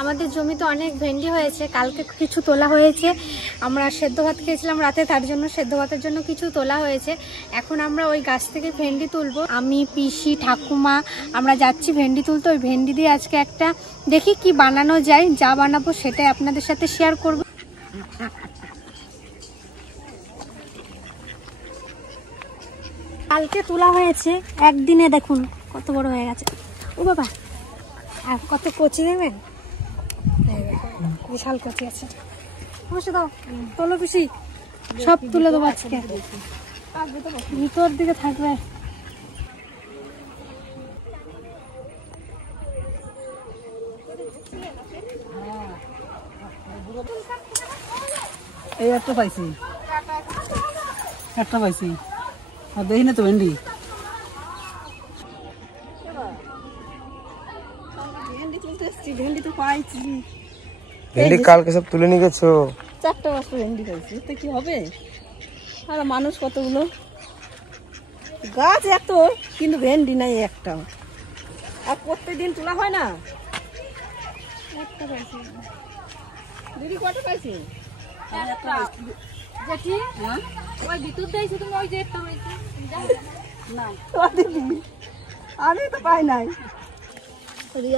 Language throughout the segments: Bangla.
আমাদের জমিতে অনেক ভেন্ডি হয়েছে, কালকে কিছু তোলা হয়েছে। আমরা সেদ্ধ ভাত খেয়েছিলাম রাতে, তার জন্য সেদ্ধ ভাতের জন্য কিছু তোলা হয়েছে। এখন আমরা ওই গাছ থেকে ভেন্ডি তুলবো। আমি, পিসি, ঠাকুমা আমরা যাচ্ছি ভেন্ডি তুলতে। ওই ভেন্ডি দিয়ে আজকে একটা দেখি কি বানানো যায়, যা বানাবো সেটাই আপনাদের সাথে শেয়ার করব। কালকে তোলা হয়েছে, একদিনে দেখুন কত বড় হয়ে গেছে। ও বাবা, আর কত কচি দেবেন, বিশাল কচি আছে। বসে দাও, তোলো পিসি, সব তুলে দেবো আজকে। ভিতর দিকে থাকবে। এই একটা পাইছি, একটা পাইছি, আর দেখি না তো ভেন্ডি। ভেন্ডি তো পাইছি, ভেন্ডি কালকে সব তুলে নিয়ে গেছো। 4টা বস্তা ভেন্ডি পাইছি, তো কি হবে? আর মানুষ কতগুলো, গাছ এত, কিন্তু ভেন্ডি নাই একটা। আর প্রত্যেকদিন তোলা হয় না। দিদি কটা পাইছি? আমি তো পাই নাই।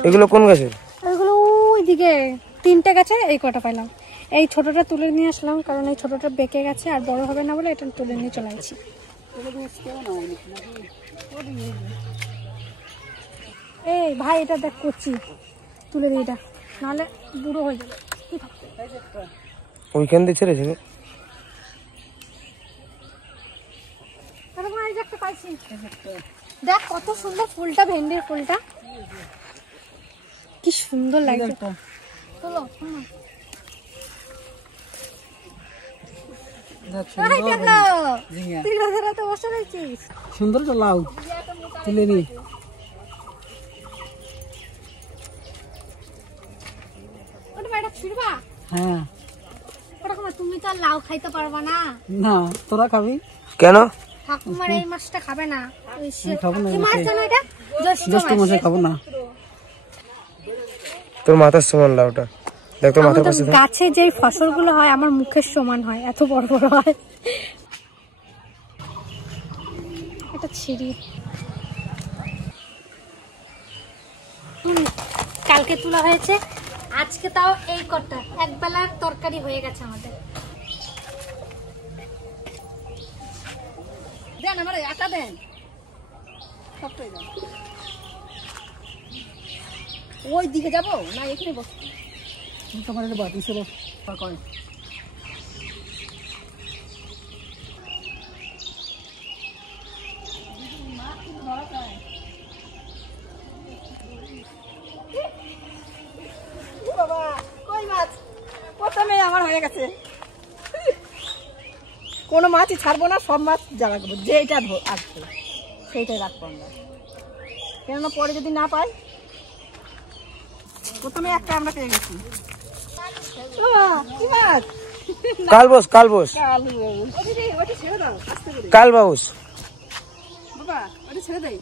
এগুলো কোন গাছে? এগুলো ওইদিকে 3টে গাছে, এই কটা পাইলাম। এই ছোটটা তুলে নিয়ে আসলাম, কারণ এই ছোটটা বেঁকে গেছে আর বড় হবে না বলে এটা তুলে নিয়ে চলে আসছি। এই ভাই, এটা দেখ করছি, তুলে দিই এটা, নাহলে বুড়ো হয়ে যাবে। ওইখান দিয়ে ছেড়েছে। দেখ কত সুন্দর ফুলটা, ভেন্ডির ফুলটা কি সুন্দর লাগছে। চলো সুন্দর তো লাউ তুলে নি। হ্যাঁ, তুমি তো আর লাউ খাইতে পারবা না। না, তোরা খাবি কেন? ঠাকুমার এই মাছটা খাবে না। জ্যৈষ্ঠ মাসে খাবো না। তোর মাথার সমান লাউটা দেখ, তোর মাথার কাছে। গাছে যে ফসলগুলো হয় আমার মুখের সমান হয়, এত বড় বড় হয়। এটা ছিড়ি কালকে তোলা হয়েছে, আজকে তাও এই কটা, এক বেলার তরকারি হয়ে গেছে আমাদের। দেন আমার আটা দেন, ওই দিকে যাবো না এখানে বস। তোমার বাতি ছিল প্রথমে আমার হয়ে গেছে। কোনো মাছই ছাড়বো না, সব মাছ যা রাখবো, যেটা আসবে সেইটাই রাখবো আমরা, কেননা পরে যদি না পাই। প্রথমে একটা আমরা পেয়ে গেছি। কি মাছ? কালবাউস, কালবাউস, কালবাউস। বাবা ওটা ছেড়ে দেয়।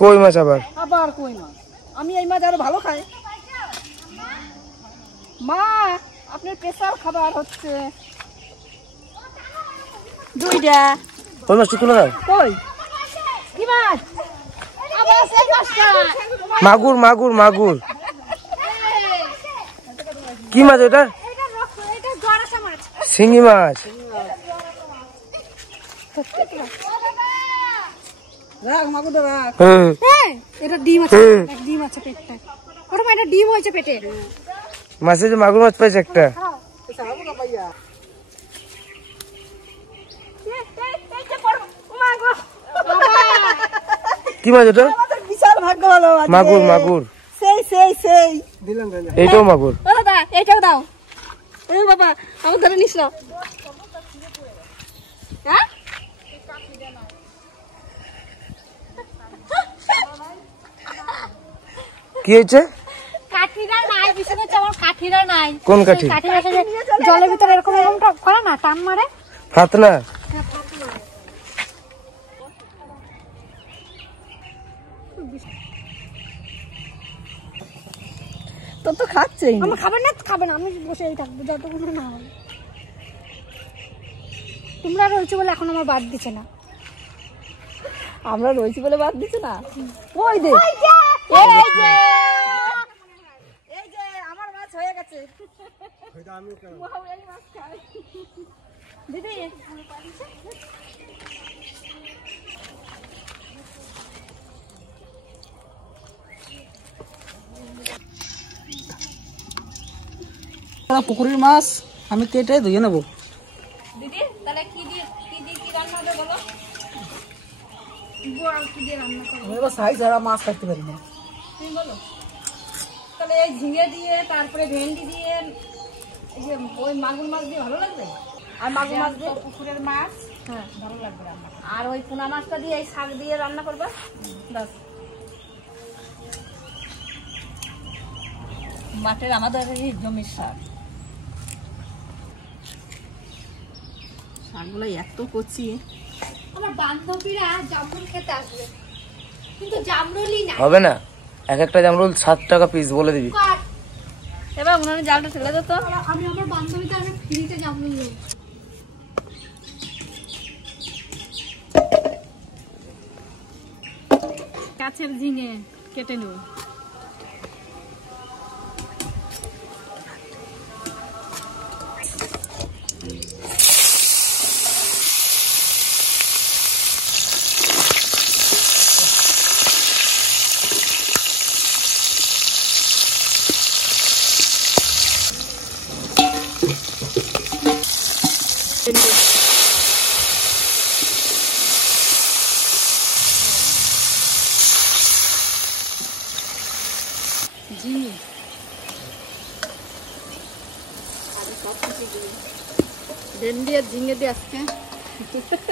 কই মাছ আবার? আবার কই মাছ? আমি এই মাছ আরো ভালো খাই। মা, আপনার স্পেশাল খাবার হচ্ছে 2টা। ওই মাছটা তুলে দাও। কই কি মাছ? মাগুর, মাগুর, মাগুর। কি মাছ ওটা? শিঙি মাছ। রাখ মাগুরটা রাখ। এটা ডিম আছে, ডিম আছে পেটটা। ওটা এটা ডিম হয়েছে পেটে। মাছে যে মাগুর মাছ পাইছে একটা। কি মাছ ওটা? বিশাল ভাগ্য ভালো। মাগুর, মাগুর। সেই সেই সেই দিলাম। এইটাও মাগুর। ও দাদা এইটাও দাও। ও বাবা আমার ধরে নিস না। হ্যাঁ, কি হয়েছে? কাঠিরা নাই, বিছানার চাদর কাঠিরা নাই। কোন কাঠি? কাঠি আছে যে জলের ভিতরে এরকম এরকম করে না, টান মারে। ফাতনা। তোর তো খাচ্ছেই না। আমার খাবার না খাবে না, আমি বসেই থাকবো যতক্ষণ না হয়। তোমরা রয়েছে বলে এখন আমার বাদ দিচ্ছে না। আমরা রয়েছি বলে বাদ দিচ্ছে না। ওই দে, এই যে আমার মাছ হয়ে গেছে। দিদি পুকুরের মাছ আমি কেটে ধুয়ে নেবো। দিদি তাহলে কি রান্না হবে বলো? কি দিয়ে রান্না করবো? আমি এবার সাইজ ছাড়া মাছ কাটতে পারি না। তুমি বলো। তাহলে এই ঝিঙে দিয়ে তারপরে ভেন্ডি দিয়ে এই যে ওই মাগুর মাছ দিয়ে ভালো লাগবে। আর মাগুর মাছ দিয়ে পুকুরের মাছ হ্যাঁ ভালো লাগবে রান্না। আর ওই পোনা মাছটা দিয়ে এই শাক দিয়ে রান্না করবা বাস। মাঠের আমাদের এই জমির শাক, শাকগুলো এত কচি। আমার বান্ধবীরা জামরুল খেতে আসবে, কিন্তু জামরুলই না। হবে না, এক একটা জামরুল 7 টাকা পিস বলে দিবি। এবার উনুনে জালটা ঠেলে দে তো। আমি আমার বান্ধবীকে আমি ফ্রিতে জামরুল দেবো। কাছের ঝিঙে কেটে নেব। ঝিঙে ভেন্ডি আর ঝিঙে দিয়ে আজকে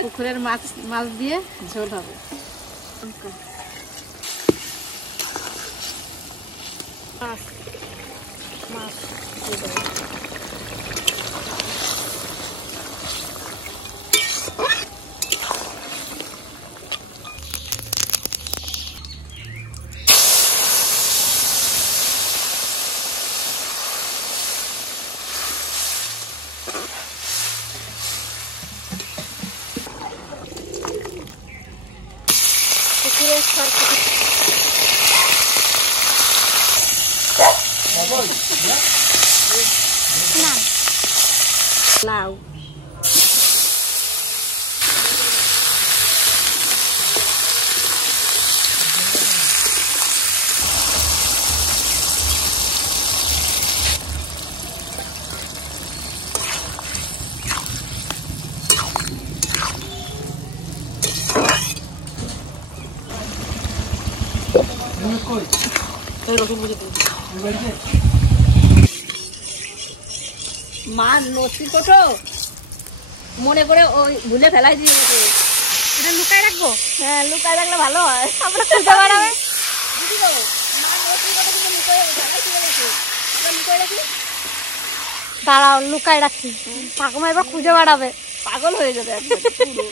পুকুরের মাছ দিয়ে ঝোল হবে। মাছ লাউ মা নসি কোটো মনে করে ওই ভুলে ফেলাই দিয়ে গেছে। এটা লুকায় রাখবো? হ্যাঁ লুকায় রাখলে ভালো হয়। আমরা খুঁজে বেড়াবে। দিদি গো মা নসি কোটো কিন্তু লুকায় ফেলাই দিয়ে গেছে। আমরা লুকায় রাখি। দাঁড়াও লুকায় রাখি, ঠাকুমা এবার খুঁজে বেড়াবে। পাগল হয়ে যাবে একদম পুরো।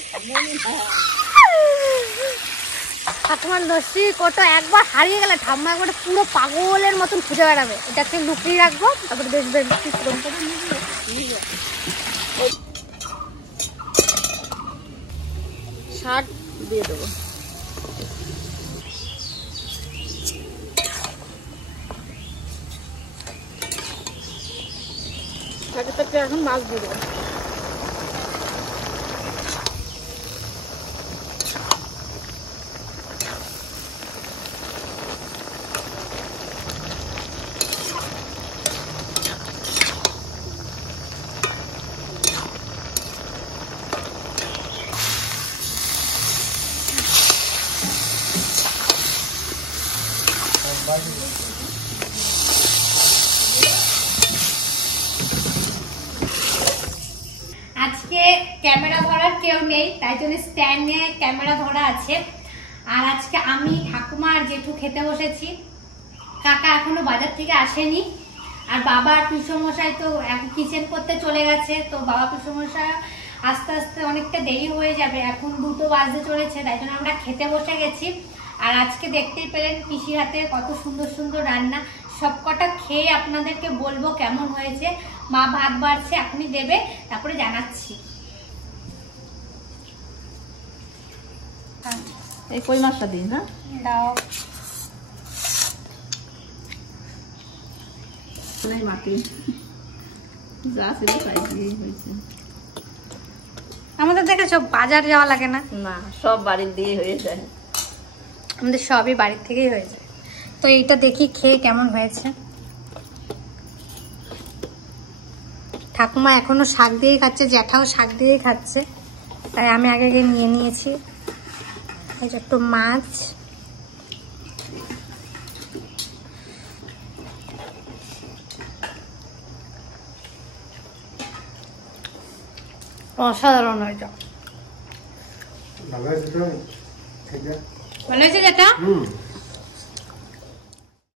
ঠাকুমার লস্যি কোটো একবার হারিয়ে গেলে ঠাম্মা একবার পুরো পাগলের মতন খুঁজে বেড়াবে। এটাকে লুকিয়ে রাখবো, তারপরে দেখবেন শাক দিয়ে দেবো। শাকের তরকারি এখন মাছ দিয়ে দেবো। আজকে ক্যামেরা ধরার কেউ নেই, তাই জন্য স্ট্যান্ড নিয়ে ক্যামেরা ধরা আছে। আর আজকে আমি ঠাকুমা আর জেঠু খেতে বসেছি। কাকা এখনো বাজার থেকে আসেনি, আর বাবা আর পিসমশাই তো কিচেন করতে চলে গেছে। তো বাবা পিসমশাই আস্তে আস্তে অনেকটা দেরি হয়ে যাবে, এখন 2টো বাজতে চলেছে, তাই জন্য আমরা খেতে বসে গেছি। আর আজকে দেখতেই পেলেন পিসির হাতে কত সুন্দর সুন্দর রান্না, সবকটা খেয়ে আপনাদেরকে বলবো কেমন হয়েছে। মা ভাত বাড়ছে, এখনই দেবে, তারপরে জানাচ্ছি। এই কই মাছটা দিন। হ্যাঁ দাও। মাটি যা ছিল তাই দিয়ে হয়েছে। আমাদের দেখেছো বাজার যাওয়া লাগে না, না সব বাড়ির দিয়ে হয়ে যায়, আমাদের সবই বাড়ির থেকেই হয়ে যায়। তো এইটা দেখি খেয়ে কেমন হয়েছে। ঠাকুমা এখনো শাক দিয়ে খাচ্ছে, জ্যাঠাও শাক দিয়ে খাচ্ছে, তাই আমি আগে আগে নিয়ে নিয়েছি। এই যে একটু মাছ, অসাধারণ হয়েছে। ভালো হয়েছে যেটা